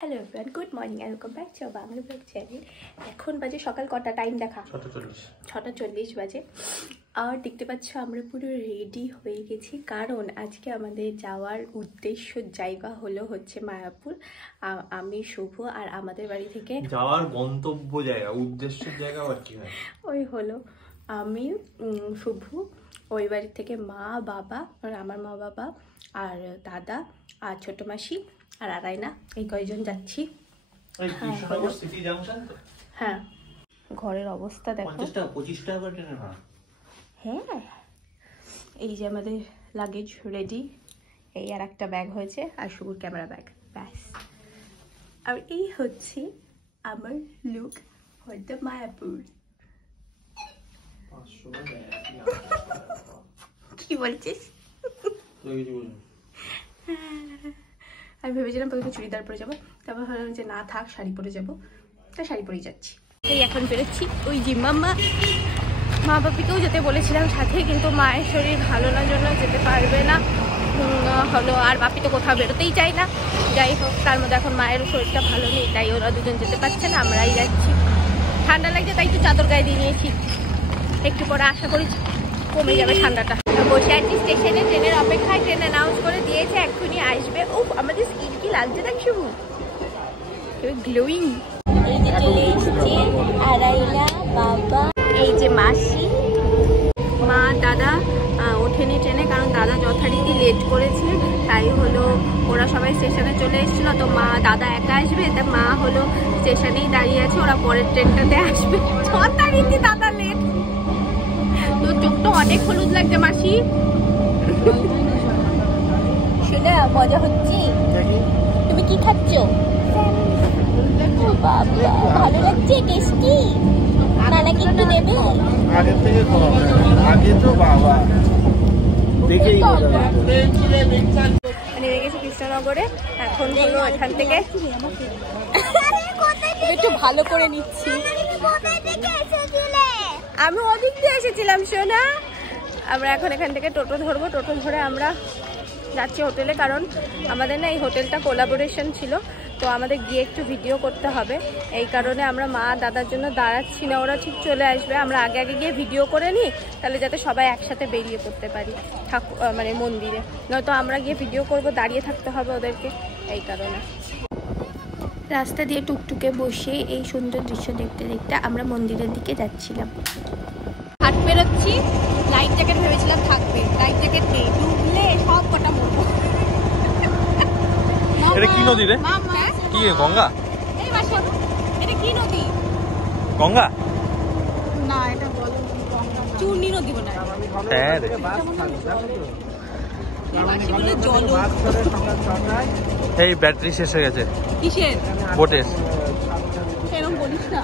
Hello everyone, good morning and welcome back to Bangla blog channel. এখন বাজে সকাল কটা, টাইম দেখা 6:40 বাজে। আর দেখতে পাচ্ছ আমরা পুরো রেডি হয়ে গেছি, কারণ আজকে আমাদের যাওয়ার উদ্দেশ্য জায়গা হচ্ছে মায়াপুর। আমি শুভ আর আমাদের বাড়ি থেকে যাওয়ার গন্তব্য জায়গা, উদ্দেশ্যের জায়গা আর কি হয় ওই হলো আমি শুভ, ওই বাড়ি থেকে মা বাবা, আমার মা বাবা আর দাদা আর ছোট মাসি আর আরাইনা, এই কয়জন যাচ্ছি। হ্যাঁ, ঘরের অবস্থা দেখো। 25 টাকা করে ট্রেনের ভাড়া। হ্যাঁ, এই যে আমাদের লাগেজ রেডি, এই আর একটা ব্যাগ হয়েছে আর শুভর ক্যামেরা ব্যাগ, ব্যাস। আর এই হচ্ছে আমার লুক ফর দ্য মায়াপুর। কি বলছিস? আমি ভেবেছিলাম প্রথমে চুড়িদার পরে যাবো, তারপর ভাবলাম যে না থাক, শাড়ি পরে যাবো, তাই শাড়ি পরেই যাচ্ছি। এই এখন বেরোচ্ছি। ওই যে মা বাপিকেও যেতে বলেছিলাম সাথে, কিন্তু মায়ের শরীর ভালো না জন্য যেতে পারবে না হলো। আর বাপি তো কোথাও বেরোতেই চাই না। যাই হোক, তার মধ্যে এখন মায়েরও শরীরটা ভালো নেই, তাই ওরা দুজন যেতে পারছে না, আমরাই যাচ্ছি। ঠান্ডা লাগছে তাই তো চাদর গায়ে দিয়ে নিয়েছি, একটু পরে আশা করি কমে যাবে ঠান্ডাটা। বসে আছি স্টেশনে, ট্রেনের অপেক্ষায়। ট্রেন অ্যানাউন্স করে দিয়েছে এক্ষুনি আসবে। ও আমাদের স্কিন কি লাগছে দেখ শুভ, গ্লোয়িং। এই যে চলে এসেছি আরাইনা, বাবা, এই যে মাসি, মা, দাদা ওঠেনি ট্রেনে, কারণ দাদা যথারীতি লেট করেছে, তাই হলো ওরা সবাই স্টেশনে চলে এসেছিল। তো মা দাদা একা আসবে, তা মা হলো স্টেশনেই দাঁড়িয়ে আছে, ওরা পরের ট্রেনটাতে আসবে। যথারীতি দাদা লেট। তো চোখটা অনেক হলুদ লাগছে মাসি, শুনে মজা হচ্ছে। তুমি কি খাচ্ছ? বাবা ভালো লাগছে, টেস্টি। নানাকে একটু দেবে? আগে থেকে আগে তো বাবা দেখেই নেমে গেছি কৃষ্ণনগরে। এখন হলো এখান থেকে একটু ভালো করে নিচ্ছি। আমি ওদিক দিয়ে এসেছিলাম সোনা। আমরা এখন এখান থেকে টোটো ধরবো, টোটো ধরে আমরা যাচ্ছি হোটেলে, কারণ আমাদের না এই হোটেলটা কোলাবোরেশন ছিল, তো আমাদের গিয়ে একটু ভিডিও করতে হবে। এই কারণে আমরা মা দাদার জন্য দাঁড়াচ্ছি না, ওরা ঠিক চলে আসবে। আমরা আগে আগে গিয়ে ভিডিও করে নিই, তাহলে যাতে সবাই একসাথে বেরিয়ে পড়তে পারি মানে মন্দিরে, নয়তো আমরা গিয়ে ভিডিও করব, দাঁড়িয়ে থাকতে হবে ওদেরকে, এই কারণে। রাস্তা দিয়ে টুকটুকে বসে এই সুন্দর দৃশ্য দেখতে দেখতে আমরা মন্দিরের দিকে যাচ্ছিলাম। হাট বেরোচ্ছি, লাইফ জ্যাকেট ভেবেছিলাম থাকবে, লাইফ জ্যাকেট নেই, ডুবলে সব কটা মরবো। এটা কি নদী রে? কি গঙ্গা? এই বাসা, এটা কি নদী? গঙ্গা না, এটা বলো গঙ্গা, চূর্ণী নদী মনে হয়। হ্যাঁ রে, এই ব্যাটারি শেষ হয়ে গেছে। কিসের? বোটের। এরকম বলিস না,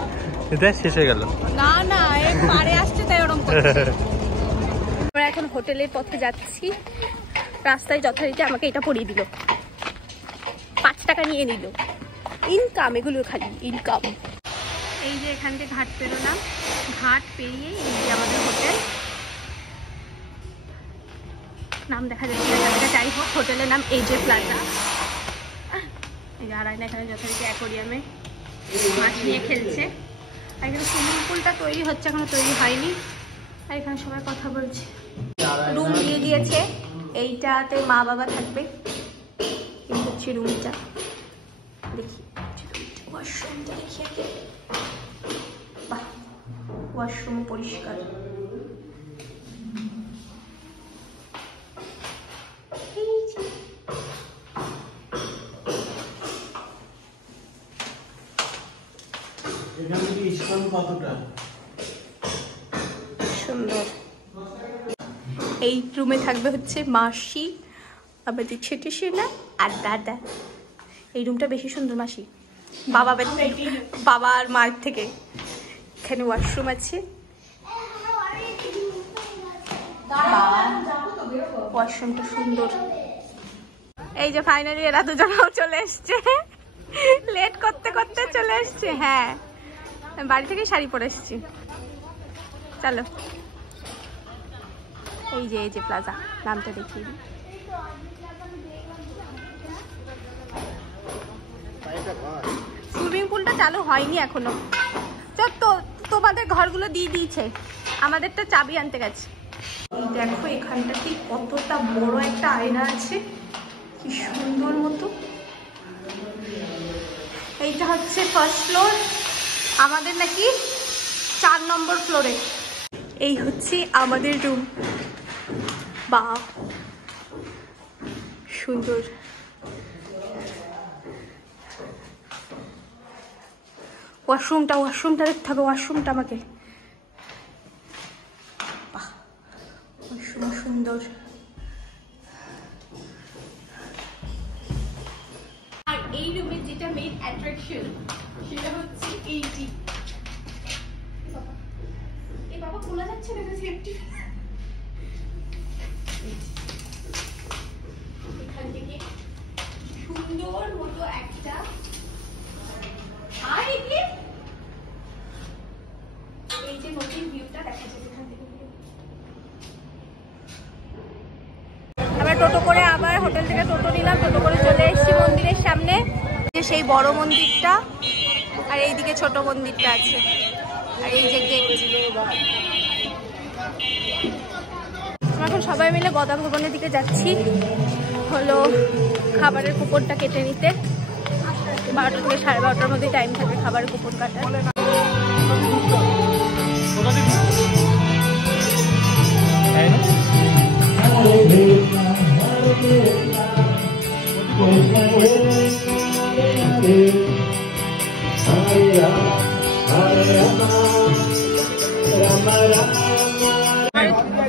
এটা শেষ হয়ে গেল। না না, এই পারে আসছে তাই ওরকম করছে। আমরা এখন হোটেলের পথে যাচ্ছি, রাস্তায় যথারীতি আমাকে এটা পরিয়ে দিল, 5 টাকা নিয়ে নিল। ইনকাম, এগুলো খালি ইনকাম। এই যে এখান থেকে ঘাট পেরোলাম, ঘাট পেরিয়ে এই যে আমাদের হোটেল, নাম দেখা যাচ্ছে না, যাই হোক হোটেলের নাম এই যে প্লাজা। এই যে আরাইনা এখানে যথারীতি অ্যাকোরিয়ামে মাছ নিয়ে খেলছে। আর এখানে সুইমিং পুলটা তৈরি হচ্ছে, এখনো তৈরি হয়নি। আর এখানে সবাই কথা বলছে। রুম দিয়ে দিয়েছে, এইটাতে মা বাবা থাকবে। এই হচ্ছে রুমটা, দেখি ওয়াশরুমটা দেখি আগে। বাহ, ওয়াশরুম পরিষ্কার। সুন্দর। এই রুমে থাকবে হচ্ছে মাসি, আমাদের ছোট সোনা আর দাদা। এই রুমটা বেশি সুন্দর মাসি, বাবা আর মার থেকে। এখানে ওয়াশরুম আছে, ওয়াশরুমটা সুন্দর। এই যে ফাইনালি এরা দুজনেও চলে এসছে, লেট করতে করতে চলে এসছে। হ্যাঁ, বাড়ি থেকে শাড়ি পরে এসছি। চলো, এই যে প্লাজা, নামটা দেখিয়ে দিই। সুইমিং পুলটা চালু হয়নি এখনো। তো তোমাদের ঘরগুলো দিয়ে দিয়েছে, আমাদেরটা চাবি আনতে গেছে। এই দেখো এখানটাতে কতটা বড় একটা আয়না আছে, কি সুন্দর মতো। এইটা হচ্ছে ফার্স্ট ফ্লোর, আমাদের নাকি 4 নম্বর ফ্লোরে। এই হচ্ছে আমাদের রুম। বাহ সুন্দর। ওয়াশরুমটা দেখতে হবে, ওয়াশরুমটা আমাকে। বাহ ওয়াশরুম সুন্দর। আর এই রুমের যেটা মেইন অ্যাট্রাকশন সেটা হচ্ছে এইটি। এই বাবা খোলা যাচ্ছে না, সেফটি। এখান থেকে সুন্দর মতো একটা, আর এই যে নদীর ভিউটা দেখা যাচ্ছে এখান থেকে। আমরা টোটো করে আবার হোটেল থেকে টোটো নিলাম, টোটো করে চলে এসেছি মন্দিরের সামনে। সেই বড় মন্দিরটা আর এইদিকে ছোট মন্দিরটা আছে, আর এই যে গেট। আমরা এখন সবাই মিলে গদা ভবনের দিকে যাচ্ছি, হলো খাবারের কুপনটা কেটে নিতে। 12টা থেকে 12:30টার মধ্যে টাইম থাকে খাবারের কুপন কাটার।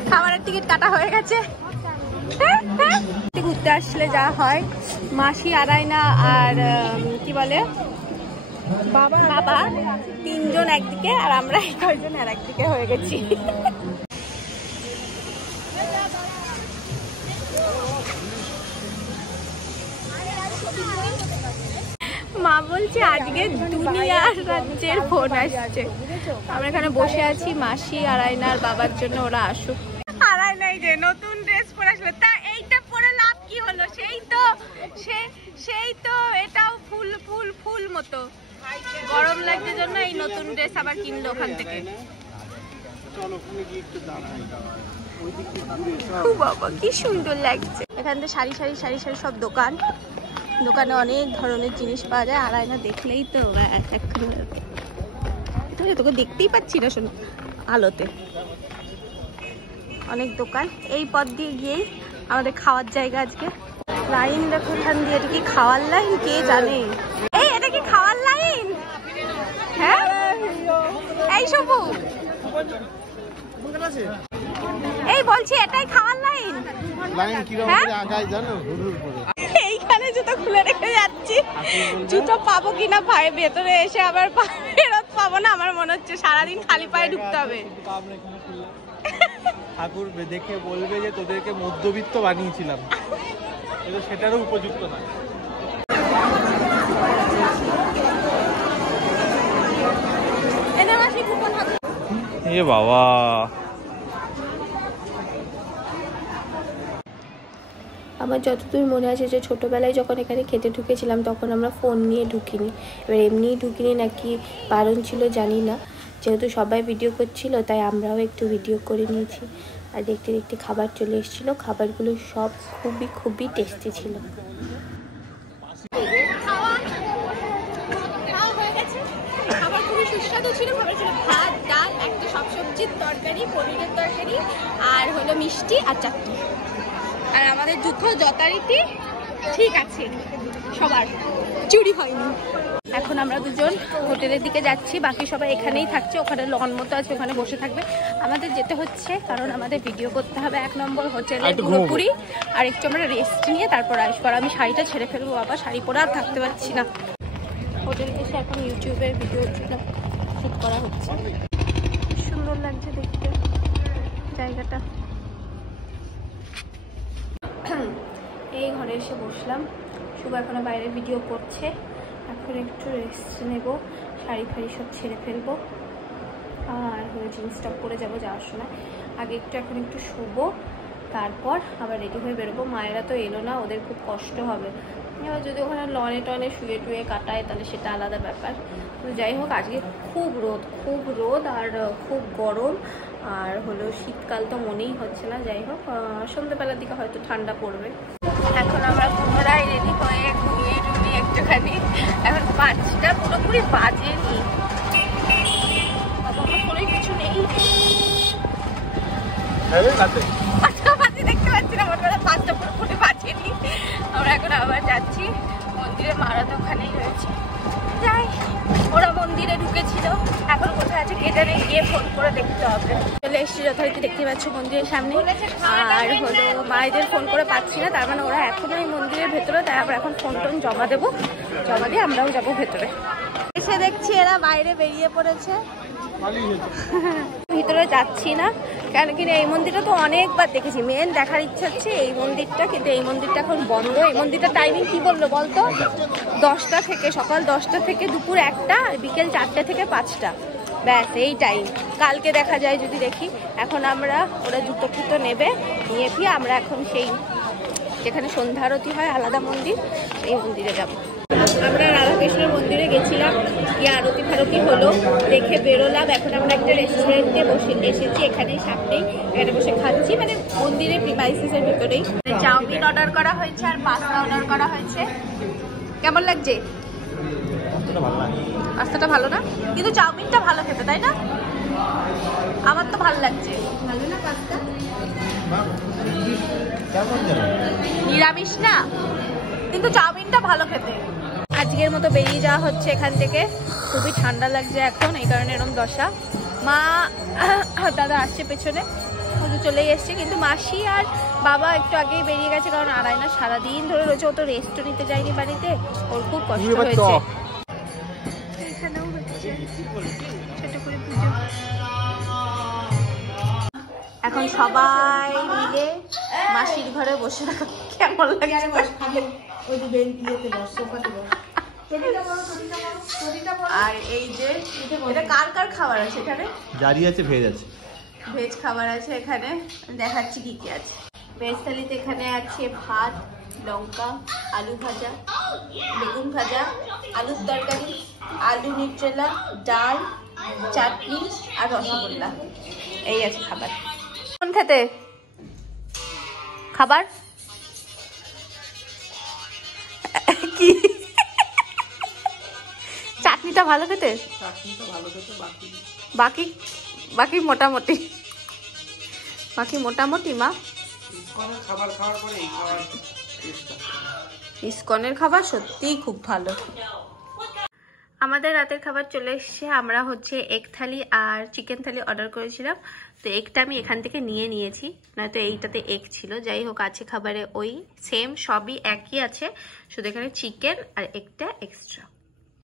খাবারের টিকিট কাটা হয়ে গেছে। ঘুরতে আসলে যা হয়, মাসি, আরাইনা আর কি বলে বাবা 3 জন একদিকে, আর আমরা 6 জন আর একদিকে হয়ে গেছি। মা বলছে আজকে দুনিয়ার রাজ্যের ফোন আসছে। আমরা এখানে বসে আছি, মাসি, আরাইনার বাবার জন্য ওরা আসুক। আরাইনাই যে নতুন ড্রেস পরে আসলো, তা এইটা পরে লাভ কি হলো? সেই তো এটাও ফুল ফুল ফুল মতো। গরম লাগছে জন্য এই নতুন ড্রেস আবার কিনলো ওখান থেকে। বাবা কি সুন্দর লাগছে। এখান থেকে সারি সারি সারি সারি সব দোকান, দোকানে অনেক ধরনের জিনিস পাওয়া যায়। আরাইনা দেখলেই তো তোকে দেখতেই পাচ্ছি না শোনো আলোতে। অনেক দোকান, এই পথ দিয়ে গিয়েই আমাদের খাওয়ার জায়গা। আজকে লাইন দেখো এখান দিয়ে, এটা কি খাওয়ার লাইন কে জানে? এই এটা কি খাওয়ার লাইন? হ্যাঁ এই সবু, এই বলছি এটাই খাওয়ার লাইন। লাইন কিরকম আগায় জানো? এইখানে জুতো খুলে রেখে যাচ্ছি, জুতো পাবো কিনা ভাই, ভেতরে এসে আবার ফেরত পাবো না। আমার মনে হচ্ছে সারাদিন খালি পায়ে ঢুকতে হবে। ঠাকুর দেখে বলবে যে তোদেরকে মধ্যবিত্ত বানিয়েছিলাম, কিন্তু সেটারও উপযুক্ত না। এ বাবা, আমার যতদূর মনে আছে যে ছোটোবেলায় যখন এখানে খেতে ঢুকেছিলাম তখন আমরা ফোন নিয়ে ঢুকিনি। এবার এমনিই ঢুকিনি নাকি বারণ ছিল জানি না, যেহেতু সবাই ভিডিও করছিল তাই আমরাও একটু ভিডিও করে নিয়েছি। আর দেখতে দেখতে খাবার চলে এসেছিলো, খাবারগুলো সব খুবই খুবই টেস্টি ছিল। খাবার খুবই সুস্বাদু ছিল। খাবার ছিল ভাত, ডাল, একটা সব সবজির তরকারি, পনিরের তরকারি, আর হলো মিষ্টি আর চাটনি। আর আমাদের জুতো যথারীতি ঠিক আছে, সবার চুরি হয়নি। এখন আমরা দুজন হোটেলের দিকে যাচ্ছি, বাকি সবাই এখানেই থাকছে। ওখানে লন মতো আছে, ওখানে বসে থাকবে। আমাদের যেতে হচ্ছে কারণ আমাদের ভিডিও করতে হবে 1 নম্বর হোটেলে পুরোপুরি। আর একটু আমরা রেস্ট নিয়ে তারপর আসবো। আর আমি শাড়িটা ছেড়ে ফেলবো, বাবা শাড়ি পরে আর থাকতে পারছি না। হোটেলে এসে এখন ইউটিউবের ভিডিওর জন্য শুট করা হচ্ছে। সুন্দর লাগছে দেখতে জায়গাটা। এই ঘরে এসে বসলাম, শুভ এখনো বাইরে ভিডিও করছে। এখন একটু রেস্ট নেব, শাড়ি ফাড়ি সব ছেড়ে ফেলবো, আর জিন্স টপ পরে যাবো যাওয়ার সময়। আগে এখন একটু শোবো, তারপর আবার রেডি হয়ে বেরোবো। মায়েরা তো এলো না, ওদের খুব কষ্ট হবে, এবার যদি ওখানে লনে টনে শুয়ে টুয়ে কাটায় তাহলে সেটা আলাদা ব্যাপার। তো যাই হোক, আজকে খুব রোদ আর খুব গরম, আর হলো শীতকাল তো মনেই হচ্ছে না। যাই হোক, সন্ধ্যেবেলার দিকে হয়তো ঠান্ডা পড়বে। এখন আমরা পুনরায় রেডি হয়ে ঘুমিয়ে টুমিয়ে একটুখানি, এখন 5টা পুরোপুরি বাজেনি, ফোনে কিছু নেই। 5টা বাজে দেখতে পাচ্ছি না, মনে হয় 5টা পুরোপুরি বাজেনি। আমরা এখন আবার যাচ্ছি মন্দিরে, মারা তো ওখানেই রয়েছে। যাই, ওরা মন্দিরে ঢুকেছিল, এখন কোথায় আছে গেটারে গিয়ে ফোন করে দেখতে হবে। চলে এসছি যথারীতি, দেখতে পাচ্ছ মন্দিরের সামনে। আর হলো মায়েদের ফোন করে পাচ্ছি না, তার মানে ওরা এখনো এই মন্দিরের ভেতরে, তাই আবার এখন ফোন টোন জমা দেবো, জমা দিয়ে আমরাও যাবো ভেতরে। এসে দেখছি এরা বাইরে বেরিয়ে পড়েছে, ভিতরে যাচ্ছি না কেন কি এই মন্দিরটা তো অনেকবার দেখেছি, মেন দেখার ইচ্ছা হচ্ছে এই মন্দিরটা, কিন্তু এই মন্দিরটা এখন বন্ধ। এই মন্দিরটা টাইমিং কি বললো বলতো? 10টা থেকে, সকাল 10টা থেকে দুপুর 1টা, আর বিকেল 4টে থেকে 5টা, ব্যাস এই টাইম। কালকে দেখা যায় যদি দেখি। এখন আমরা, ওরা জুতো ফুতো নেবে, নিয়ে ফিরে আমরা এখন সেই যেখানে সন্ধ্যা আরতি হয় আলাদা মন্দির, এই মন্দিরে যাব। আমরা রাধাকৃষ্ণের মন্দিরে গেছিলাম, গিয়ে আরতি ফারতি হলো, দেখে বেরোলাম। এখন আমরা একটা রেস্টুরেন্টে বসে এসেছি, এখানেই সামনেই, এখানে বসে খাচ্ছি, মানে মন্দিরের প্রিমাইসিসের ভেতরেই। চাউমিন অর্ডার করা হয়েছে আর পাস্তা অর্ডার করা হয়েছে। কেমন লাগছে? পাস্তাটা ভালো না, কিন্তু চাউমিনটা ভালো খেতে, তাই না? আমার তো ভালো লাগছে। ভালো না পাস্তা? নিরামিষ না, কিন্তু চাউমিনটা ভালো খেতে। আজকের মতো বেরিয়ে যাওয়া হচ্ছে এখান থেকে, খুবই ঠান্ডা লাগছে এখন, এই কারণে এরকম দশা। মা দাদা আসছে পেছনে, হয়তো চলেই এসছে, কিন্তু মাসি আর বাবা একটু আগেই বেরিয়ে গেছে, কারণ আড়াইনা সারাদিন ধরে রয়েছে, ও তো রেস্টও নিতে যায়নি বাড়িতে, ওর খুব কষ্ট হয়েছে। এখানেও হচ্ছে ছোট করে পুজো। এখন সবাই মিলে মাসির ঘরে বসে থাকা কেমন লাগে? আর এই যে এটা কার কার খাবার আছে এখানে? জারি আছে, ভেজ আছে। ভেজ খাবার আছে এখানে, দেখাচ্ছি কি কি আছে। ভেজ থালিতে এখানে আছে ভাত, লঙ্কা, আলু ভাজা, বেগুন ভাজা, আলুর তরকারি, আলু নিউট্রেলা, ডাল, চাটনি আর রসগোল্লা, এই আছে খাবার। কোন খেতে খাবার কি? চাটনিটা ভালো খেতে, বাকি বাকি মোটামুটি, বাকি মোটামুটি। মা ইসকনের খাবার সত্যিই খুব ভালো। আমাদের রাতের খাবার চলে এসছে। আমরা হচ্ছে এগ থালি আর চিকেন থালি অর্ডার করেছিলাম, তো এগটা আমি এখান থেকে নিয়ে নিয়েছি, নয়তো এইটাতে এগ ছিল। যাই হোক, আছে খাবারে ওই সেম, সবই একই আছে, শুধু এখানে চিকেন আর এগটা এক্সট্রা।